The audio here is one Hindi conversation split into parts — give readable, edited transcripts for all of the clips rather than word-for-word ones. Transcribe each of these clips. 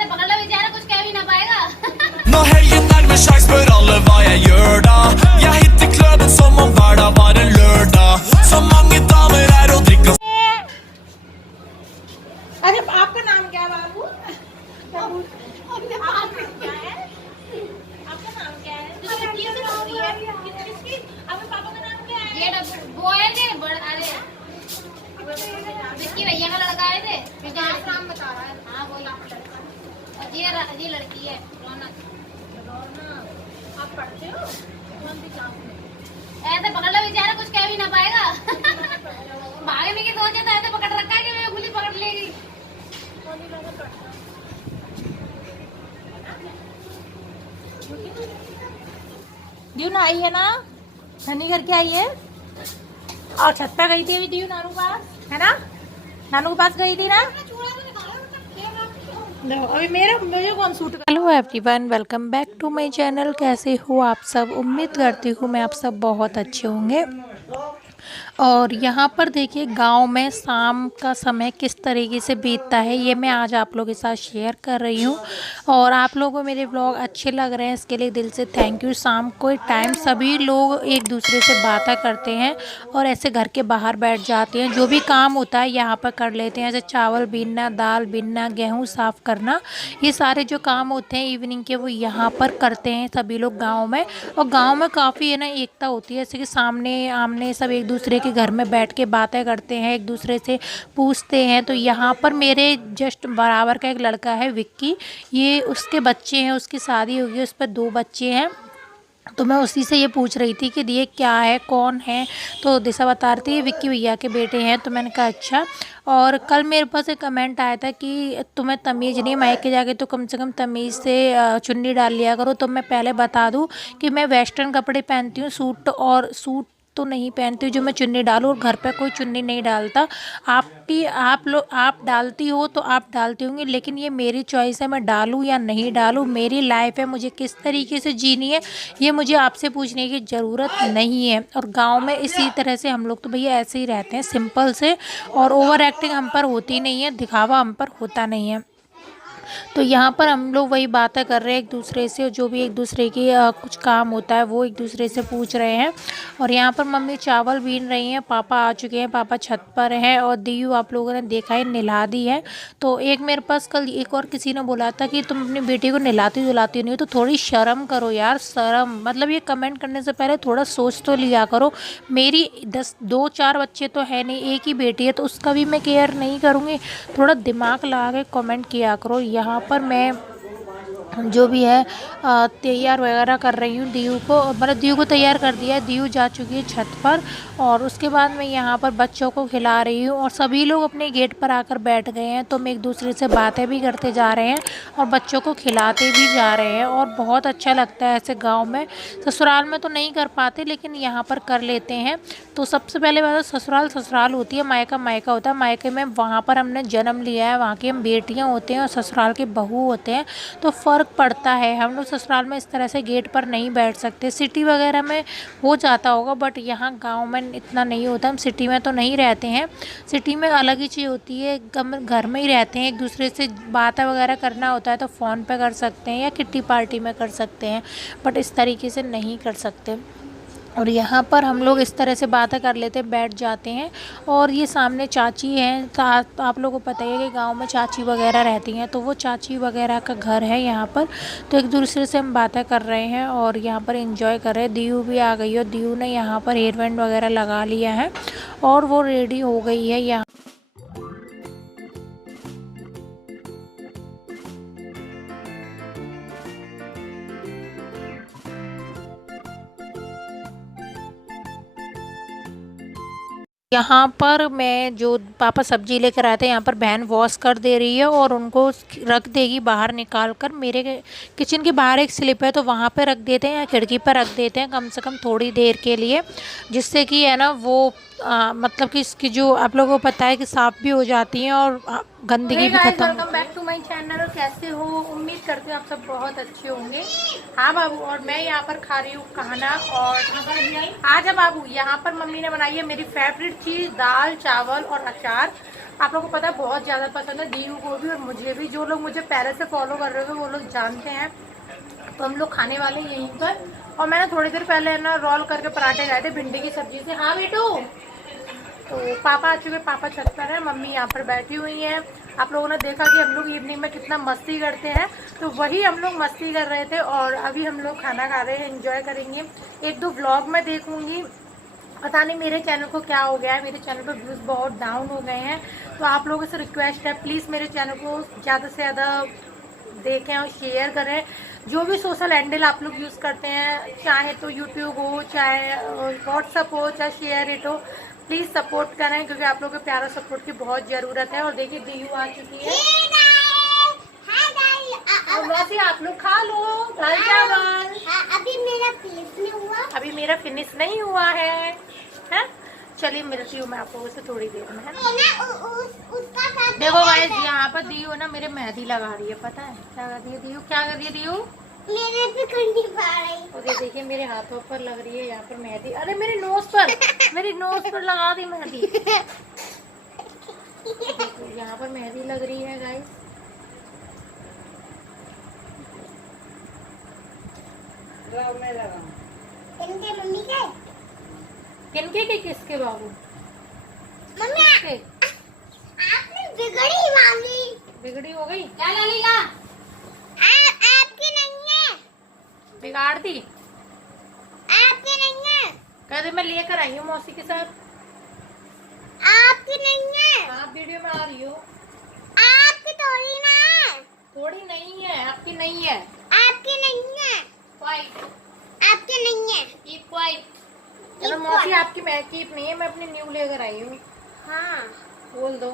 ऐसे पकड़ लो बेचारा, कुछ कह भी ना पाएगा। Nå helgen nærmer seg, spør alle hva jeg gjør da. Jeg hitter kløben som om hverdag var en lørdag. Så mange damer er og drikker. अरे आपका नाम क्या है बाबू? आपका नाम क्या है? आपका नाम क्या है? आपके पापा का नाम क्या है? ये वो आए थे अरे विक्की भैया का लड़का आए थे, नाम बता रहा है। हाँ वही। ये लड़की है रौनक। आप पढ़ते हो? कौन सी क्लास में? ऐसे पकड़ लो बेचारा, कुछ कह भी ना पाएगा। भागने की सोचे तो ऐसे पकड़ रखा है कि मैं मुझे पकड़ लेगी। कौन सी क्लास में पढ़ते हो? दीव ना आई है ना? धनी घर के आई है और छत पे गई थी अभी दीव नानू पास, है ना? नानू के पास गई थी ना? अभी मुझे कौन suit. Hello everyone, welcome back to my channel. कैसे हो आप सब? उम्मीद करती हूँ मैं आप सब बहुत अच्छे होंगे। और यहाँ पर देखिए गांव में शाम का समय किस तरीके से बीतता है, ये मैं आज आप लोगों के साथ शेयर कर रही हूँ। और आप लोगों को मेरे ब्लॉग अच्छे लग रहे हैं, इसके लिए दिल से थैंक यू। शाम को टाइम सभी लोग एक दूसरे से बातें करते हैं और ऐसे घर के बाहर बैठ जाते हैं। जो भी काम होता है यहाँ पर कर लेते हैं, जैसे चावल बीनना, दाल बीनना, गेहूँ साफ़ करना, ये सारे जो काम होते हैं इवनिंग के, वो यहाँ पर करते हैं सभी लोग गाँव में। और गाँव में काफ़ी है ना एकता होती है, जैसे कि सामने आमने सब एक दूसरे के घर में बैठ के बातें करते हैं, एक दूसरे से पूछते हैं। तो यहाँ पर मेरे जस्ट बराबर का एक लड़का है विक्की, ये उसके बच्चे हैं, उसकी शादी हो गई, उस पर 2 बच्चे हैं। तो मैं उसी से ये पूछ रही थी कि ये क्या है, कौन है? तो दिशा बता रही थी ये विक्की भैया के बेटे हैं। तो मैंने कहा अच्छा। और कल मेरे पास एक कमेंट आया था कि तुम्हें तमीज़ नहीं, मायके जाके तो कम से कम तमीज़ से चुन्नी डाल लिया करो। तो मैं पहले बता दूं कि मैं वेस्टर्न कपड़े पहनती हूँ, सूट तो नहीं पहनती हूँ जो मैं चुन्नी डालूँ, और घर पे कोई चुन्नी नहीं डालता। आप डालती हो तो आप डालती होंगी, लेकिन ये मेरी चॉइस है, मैं डालूँ या नहीं डालूँ, मेरी लाइफ है, मुझे किस तरीके से जीनी है ये मुझे आपसे पूछने की ज़रूरत नहीं है। और गांव में इसी तरह से हम लोग तो भैया ऐसे ही रहते हैं, सिंपल से, और ओवर एक्टिंग हम पर होती नहीं है, दिखावा हम पर होता नहीं है। तो यहाँ पर हम लोग वही बातें कर रहे हैं एक दूसरे से, जो भी एक दूसरे की कुछ काम होता है वो एक दूसरे से पूछ रहे हैं। और यहाँ पर मम्मी चावल बीन रही हैं, पापा आ चुके हैं, पापा छत पर हैं, और दीयू आप लोगों ने देखा है नहला दी है। तो एक मेरे पास कल एक और किसी ने बोला था कि तुम अपनी बेटी को नहलाती धुलाती नहीं हो, तो थोड़ी शर्म करो यार, शर्म। मतलब ये कमेंट करने से पहले थोड़ा सोच तो लिया करो। मेरी 2-4 बच्चे तो है नहीं, एक ही बेटी है, तो उसका भी मैं केयर नहीं करूँगी? थोड़ा दिमाग लगा के कमेंट किया करो। यहाँ पर मैं जो भी है तैयार वगैरह कर रही हूँ दीयू को, मतलब दीयू को तैयार कर दिया है, दीयू जा चुकी है छत पर। और उसके बाद मैं यहाँ पर बच्चों को खिला रही हूँ, और सभी लोग अपने गेट पर आकर बैठ गए हैं। तो हम एक दूसरे से बातें भी करते जा रहे हैं और बच्चों को खिलाते भी जा रहे हैं, और बहुत अच्छा लगता है ऐसे गाँव में। ससुराल में तो नहीं कर पाते, लेकिन यहाँ पर कर लेते हैं। तो सबसे पहले बात, ससुराल ससुराल होती है, मायका मायका होता है। मायके में वहाँ पर हमने जन्म लिया है, वहाँ की हम बेटियाँ होते हैं और ससुराल के बहू होते हैं, तो फ़र्क पड़ता है। हम लोग ससुराल में इस तरह से गेट पर नहीं बैठ सकते। सिटी वगैरह में हो जाता होगा, बट यहाँ गांव में इतना नहीं होता। हम सिटी में तो नहीं रहते हैं, सिटी में अलग ही चीज़ होती है, घर में ही रहते हैं। एक दूसरे से बातें वगैरह करना होता है तो फ़ोन पे कर सकते हैं या किट्टी पार्टी में कर सकते हैं, बट इस तरीके से नहीं कर सकते। और यहाँ पर हम लोग इस तरह से बातें कर लेते हैं, बैठ जाते हैं। और ये सामने चाची हैं, तो आप लोगों को पता ही है कि गांव में चाची वगैरह रहती हैं, तो वो चाची वगैरह का घर है यहाँ पर। तो एक दूसरे से हम बातें कर रहे हैं और यहाँ पर एंजॉय कर रहे हैं। दीयू भी आ गई है, दीयू ने यहाँ पर हेयर बैंड वगैरह लगा लिया है और वो रेडी हो गई है। यहाँ यहाँ पर मैं जो पापा सब्जी लेकर आए थे, यहाँ पर बहन वॉश कर दे रही है और उनको रख देगी बाहर निकाल कर। मेरे किचन के बाहर एक स्लिप है, तो वहाँ पे रख देते हैं या खिड़की पर रख देते हैं कम से कम थोड़ी देर के लिए, जिससे कि है ना वो मतलब कि इसकी जो आप लोगों को पता है कि साफ़ भी हो जाती हैं और गंदगी भी खत्म। Welcome back to my channel. कैसे हो? उम्मीद करती हूँ आप सब बहुत अच्छे होंगे। हाँ बाबू, और मैं यहाँ पर खा रही हूँ खाना। और आज बाबू यहाँ पर मम्मी ने बनाई है मेरी फेवरेट चीज़, दाल चावल और अचार। आप लोगों को पता है बहुत ज़्यादा पसंद है दीयू को भी और मुझे भी। जो लोग मुझे पहले से फॉलो कर रहे हो वो लोग जानते हैं। तो हम लोग खाने वाले यहीं पर, और मैंने थोड़ी देर पहले ना रोल करके पराठे खाए थे भिंडी की सब्जी से। हाँ बेटू, तो पापा आ चुके, पापा छत पर है, मम्मी यहाँ पर बैठी हुई हैं। आप लोगों ने देखा कि हम लोग इवनिंग में कितना मस्ती करते हैं, तो वही हम लोग मस्ती कर रहे थे। और अभी हम लोग खाना खा रहे हैं, एंजॉय करेंगे। एक दो व्लॉग में देखूंगी, पता नहीं मेरे चैनल को क्या हो गया है, मेरे चैनल पर व्यूज़ बहुत डाउन हो गए हैं। तो आप लोगों से रिक्वेस्ट है, प्लीज़ मेरे चैनल को ज़्यादा से ज़्यादा देखें और शेयर करें। जो भी सोशल हैंडल आप लोग यूज़ करते हैं, चाहे तो यूट्यूब हो, चाहे व्हाट्सअप हो, चाहे शेयर इट हो, प्लीज़ सपोर्ट करें, क्योंकि आप लोगों के प्यारा सपोर्ट की बहुत ज़रूरत है। और देखिए दीयू आ चुकी है, और वैसे आप लोग खा लो दाल चावल। अभी मेरा फिनिश नहीं हुआ, अभी मेरा फिनिश नहीं हुआ है। चलिए मिलती हूँ मैं आप लोगों से थोड़ी देर में, है ना। उसका साथ देखो गाइस, यहाँ पर दीयू ना मेरे मेहंदी लगा रही है। पता है क्या कर रही है दीयू? क्या कर रही है दीयू? मेरे पे कंडी पा रही। और ये देखिए मेरे हाथों पर लग रही है यहाँ पर मेहंदी। अरे मेरे नोज पर, मेरी नोज पर लगा दी मेहंदी। देखो यहाँ पर मेहंदी लग रही है गाइस। इनके मम्मी के किनके के किसके बाबू? मम्मी किसके? आपने बिगड़ी मांगी। बिगड़ी हो गई? क्या ललीला? आपकी नहीं है, बिगाड़ दी? आपकी नहीं है, कहते मैं लेकर आई हूँ मौसी के साथ। आपकी नहीं है, आप वीडियो में आ रही हो? आपकी थोड़ी ना है, थोड़ी नहीं है, आपकी नहीं है। आपकी नहीं है, Quiet. आपकी नहीं है। Keep quiet. चलो मौसी, आपकी मैं कीप नहीं है, मैं अपनी न्यू लेकर आई हूँ। हाँ बोल दो।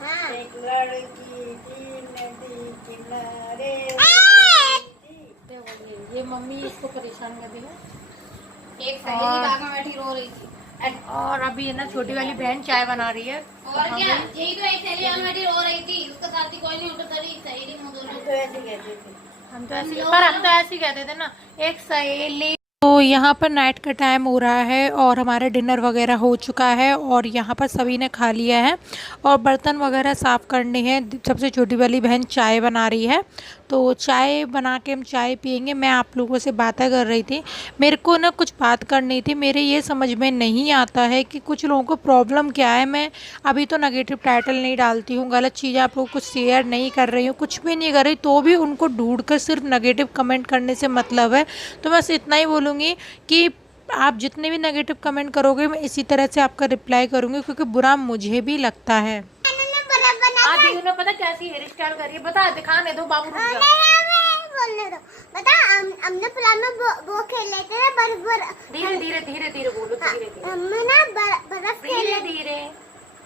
हाँ। एक लड़की थी नदी किनारे। ये मम्मी इसको परेशान कर दी है। एक सहेली बाग में बैठी रो रही थी। और अभी है ना छोटी वाली बहन चाय बना रही है। और क्या, यही तो एक सहेली बाग में बैठी रो रही थी, उसका साथी कोई नहीं उठा तरी सहेली मुंह दोनों। तो ऐसे कहते थे। हम तो ऐसे, पर हम तो ऐसे ही कहते थे ना, एक सहेली। तो यहाँ पर नाइट का टाइम हो रहा है और हमारा डिनर वगैरह हो चुका है और यहाँ पर सभी ने खा लिया है और बर्तन वगैरह साफ़ करने हैं। सबसे छोटी वाली बहन चाय बना रही है, तो चाय बना के हम चाय पियेंगे। मैं आप लोगों से बातें कर रही थी, मेरे को ना कुछ बात करनी थी। मेरे ये समझ में नहीं आता है कि कुछ लोगों को प्रॉब्लम क्या है। मैं अभी तो नेगेटिव टाइटल नहीं डालती हूँ, गलत चीज़ें आप लोगों को शेयर नहीं कर रही हूँ, कुछ भी नहीं कर रही, तो भी उनको ढूंढ कर सिर्फ नेगेटिव कमेंट करने से मतलब है। तो बस इतना ही बोलूँगी कि आप जितने भी नेगेटिव कमेंट करोगे मैं इसी तरह से आपका रिप्लाई करूँगी, क्योंकि बुरा मुझे भी लगता है। आज दीदी ने पता कैसी हेयर स्टाइल करी है, बता दिखाने दो बाबू, रुक जाओ। बोलने दो, बता हमने प्लान में वो खेल लेते थे बर्फ। धीरे धीरे धीरे धीरे बोलो, धीरे धीरे हमने ना बर्फ खेल धीरे धीरे।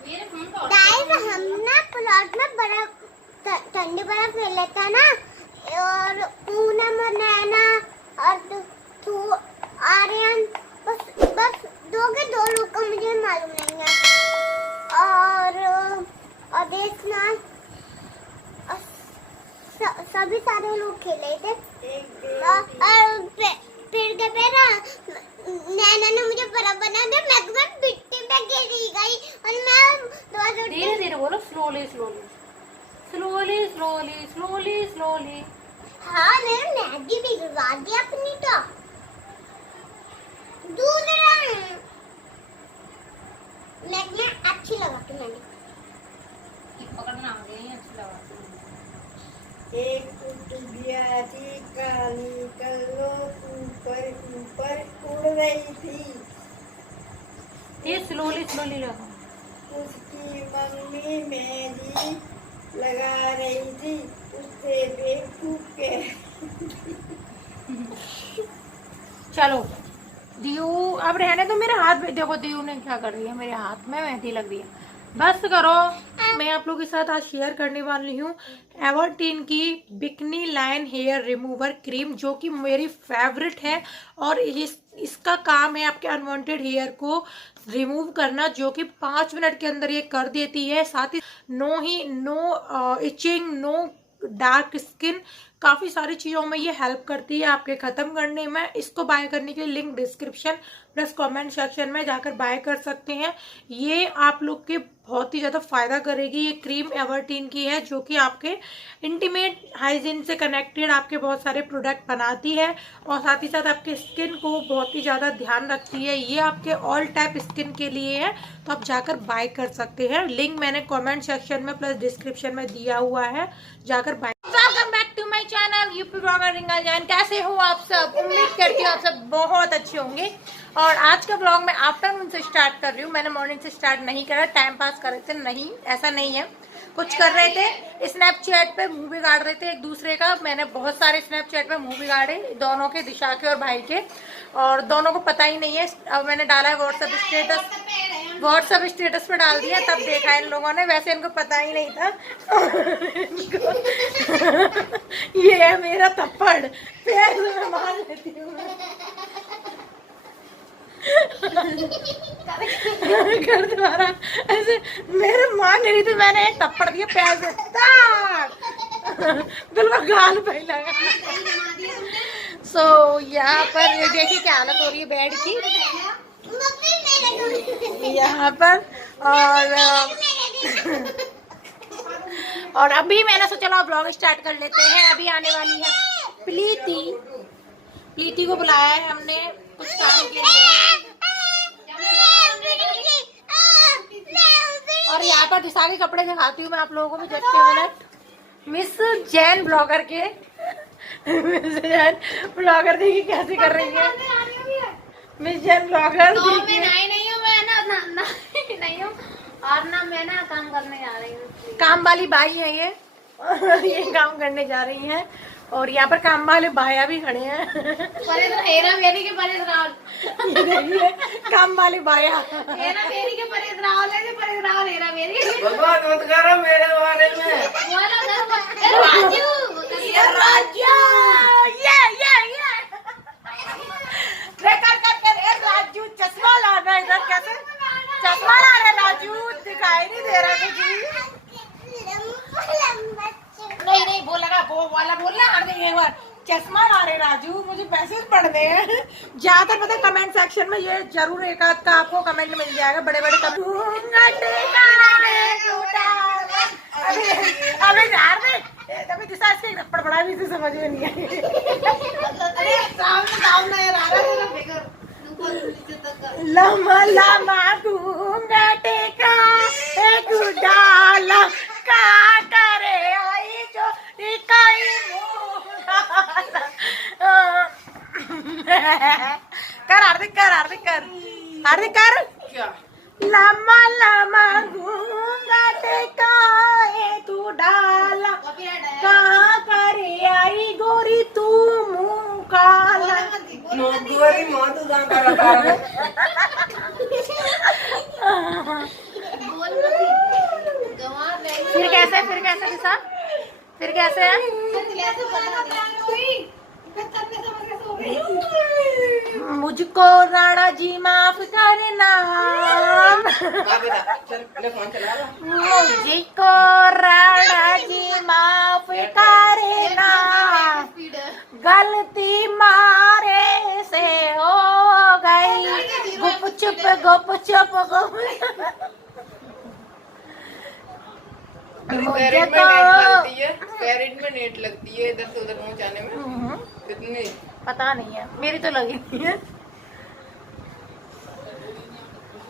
मेरे फोन का गाइस हम ना प्लॉट में बर्फ, ठंडी बर्फ खेल लेता ना। और पूनम और नैना और तू आर्यन, बस दो लोग का मुझे मालूम नहीं है। और देखना सभी सारे लोग खेले थे। और फिर ना नैना ने मुझे बर्फ बना दिया, मैं मिट्टी पे गिरी गई और मैं धीरे धीरे बोलो, slowly slowly slowly slowly slowly slowly. हाँ मेरा मैगी बिगड़वा दिया अपनी। तो दूध मैगी अच्छी लगा के मैंने पकड़ना आ गई, अच्छी लगा। एक कुटिया थी काली कल्लो ऊपर ऊपर उड़ रही थी। ये स्लोली स्लोली लगा। उसकी मम्मी मेहंदी लगा रही थी, उससे बेवकूफ के। चलो दीयू अब रहने दो, मेरे हाथ में देखो दीयू ने क्या कर रही है, मेरे हाथ में मेहंदी लग रही है। बस करो। मैं आप लोगों के साथ आज शेयर करने वाली हूँ एवर्टीन की bikini line hair remover cream, जो कि मेरी फेवरेट है। और इसका काम है आपके अनवांटेड हेयर को रिमूव करना, जो कि 5 मिनट के अंदर ये कर देती है। साथ ही no itching, no dark skin, काफ़ी सारी चीज़ों में ये हेल्प करती है आपके ख़त्म करने में। इसको बाय करने के लिए link description plus comment section में जाकर बाय कर सकते हैं। ये आप लोग के बहुत ही ज़्यादा फ़ायदा करेगी। ये क्रीम एवर्टीन की है जो कि आपके इंटीमेट हाइजीन से कनेक्टेड आपके बहुत सारे प्रोडक्ट बनाती है और साथ ही साथ आपके स्किन को बहुत ही ज़्यादा ध्यान रखती है। ये आपके ऑल टाइप स्किन के लिए है, तो आप जाकर बाय कर सकते हैं। लिंक मैंने कमेंट सेक्शन में प्लस डिस्क्रिप्शन में दिया हुआ है, जाकर bye. Welcome back to my channel UP blogger Ringa Jain. कैसे हो आप सब? उम्मीद करती हूँ आप सब बहुत अच्छे होंगे। और आज का ब्लॉग मैं आफ्टरनून से स्टार्ट कर रही हूँ। मैंने मॉर्निंग से स्टार्ट नहीं करा, टाइम पास कर रहे थे, नहीं ऐसा नहीं है, कुछ कर रहे थे। स्नैपचैट पे मुंह बिगाड़ रहे थे एक दूसरे का। मैंने बहुत सारे स्नैपचैट पे मुंह बिगाड़े, दोनों के, दिशा के और भाई के, और दोनों को पता ही नहीं है। अब मैंने डाला है व्हाट्सएप स्टेटस पे डाल दिया, तब देखा इन लोगों ने। वैसे इनको पता ही नहीं था। ये है मेरा थप्पड़, पैर में मार लेती हूँ कर दोबारा ऐसे। मेरे मार नहीं रही थी, मैंने एक थप्पड़ दिया पैर से, बिल्कुल गाल पे लगा। सो यहाँ पर ये देखिए क्या हालत हो रही है बेड की यहाँ पर। और अभी मैंने सोचा चलो ब्लॉग स्टार्ट कर लेते हैं। अभी आने वाली है प्रीति को बुलाया है हमने कुछ काम के लिए। और यहाँ पर दिशा के कपड़े दिखाती हूँ मैं आप लोगों को भी, just minute. Miss Jain blogger के मिस जैन ब्लॉगर देखिए कैसे कर रही है। मिस जैन ब्लॉगर नहीं हूँ मैं नहीं हूँ, और ना मैं ना काम करने जा रही हूँ। काम वाली बाई है ये काम करने जा रही हैं। और यहाँ पर काम वाले भाया भी खड़े हैं। हेरा फेरी के परेश रावल, ये देखिए काम वाले भाया। हेरा फेरी के परेश रावल है, परेश रावल हेरा फेरी। भगवान मत करो मेरे बारे में। राजू राजू चश्मा लाना इधर, कैसे चश्मा ला रहे राजू, दिखाई नहीं दे रहा कुछ। नहीं बोलेगा, वो वाला बोलना हर देंगे एक बार। चश्मा ला रहे राजू, मुझे मैसेज पढ़ने हैं। ज्यादातर पता कमेंट सेक्शन में ये जरूर एक आध का आपको कमेंट मिल जाएगा, बड़े बड़े अबे यार तभी दिशा इसके थप्पड़ पड़ा भी इसे समझ में नहीं आई। लम्बा लम्बा घूंघट का एक डाला का करे आई जो इकाई कर हार्दिक कर क्या लम्बा लम्बा घूंघट का एक डाला का करे आई गोरी तू मुँह काला। गोरी मधु गाँव का रखा फिर कैसे दिशा फिर कैसे है? मुझको राणा जी माफ करना, मुझको राणा जी माफ करना, गलती मारे से हो गई, गुप चुप पैरेट में नेट लगती है इधर से उधर पहुँचाने में कितनी? पता नहीं है, मेरी तो लगी नहीं है।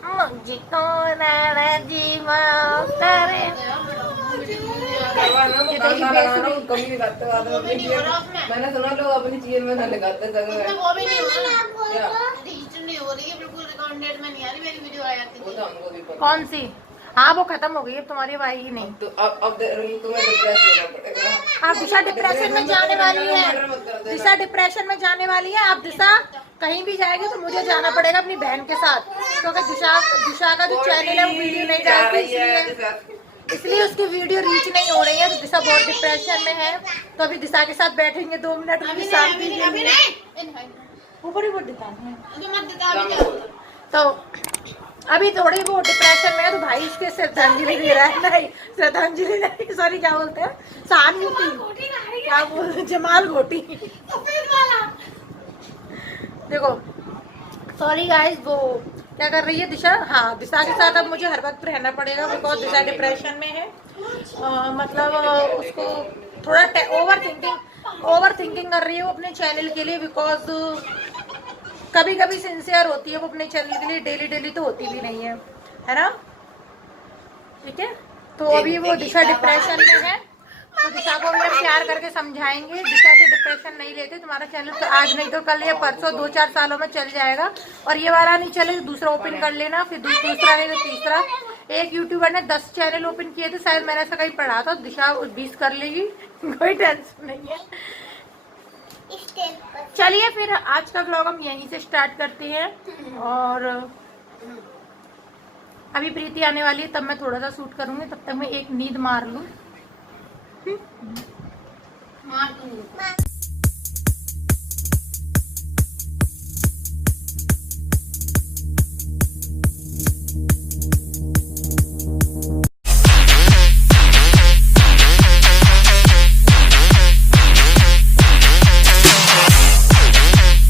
मुझको राणा जी माफ करे। मैंने सुना लोग अपनी चीज में ना लगाते वो भी नहीं हो रही है, बिल्कुल रिकॉर्डेड में नहीं आ रही मेरी वीडियो आ जाती है। वो तो हमको भी पता। कौन सी? हाँ वो खत्म हो गई, अब तुम्हारी आई ही नहीं। तो अब तुम्हें डिप्रेस होना पड़ेगा। आप दिशा डिप्रेशन में जाने वाली है, दिशा डिप्रेशन में जाने वाली है। आप दिशा कहीं भी जाएगी तो मुझे जाना पड़ेगा अपनी बहन के साथ, क्योंकि दिशा का जो चैनल है वो वीडियो नहीं डालती, इसलिए उसकी वीडियो रीच नहीं हो रही है। तो दिशा बहुत डिप्रेशन में है, तो अभी दिशा के साथ बैठेंगे 2 मिनट ऊपर ही तो अभी थोड़ी वो डिप्रेशन में है, तो भाई इसके श्रद्धांजलि दे रहा है। नहीं श्रद्धांजलि नहीं, सॉरी क्या बोलते हैं, सहानुभूति। क्या बोल जमाल घोटी। सफेद वाला। देखो सॉरी गाइस, वो क्या कर रही है दिशा। हाँ, दिशा के साथ अब मुझे हर वक्त रहना पड़ेगा बिकॉज दिशा डिप्रेशन में है। मतलब उसको थोड़ा ओवर थिंकिंग कर रही है वो अपने चैनल के लिए, बिकॉज कभी कभी सिंसियर होती है वो अपने चैनल के लिए, डेली डेली तो होती भी नहीं है ना। ठीक है, तो अभी वो दिशा डिप्रेशन में है, तो दिशा को भी हम प्यार करके समझाएंगे। दिशा से डिप्रेशन नहीं लेते, तुम्हारा चैनल तो आज नहीं तो कल या परसों 2-4 सालों में चल जाएगा। और ये वाला नहीं चले दूसरा ओपन कर लेना, फिर दूसरा नहीं तो तीसरा। एक यूट्यूबर ने 10 चैनल ओपन किए थे, शायद मैंने ऐसा कहीं पढ़ा था। दिशा 20 कर लेगी, कोई टेंशन नहीं है। चलिए फिर आज का व्लॉग हम यहीं से स्टार्ट करते हैं। और अभी प्रीति आने वाली है, तब मैं थोड़ा सा शूट करूंगी, तब तक मैं एक नींद मार लूं। मार दूंगी।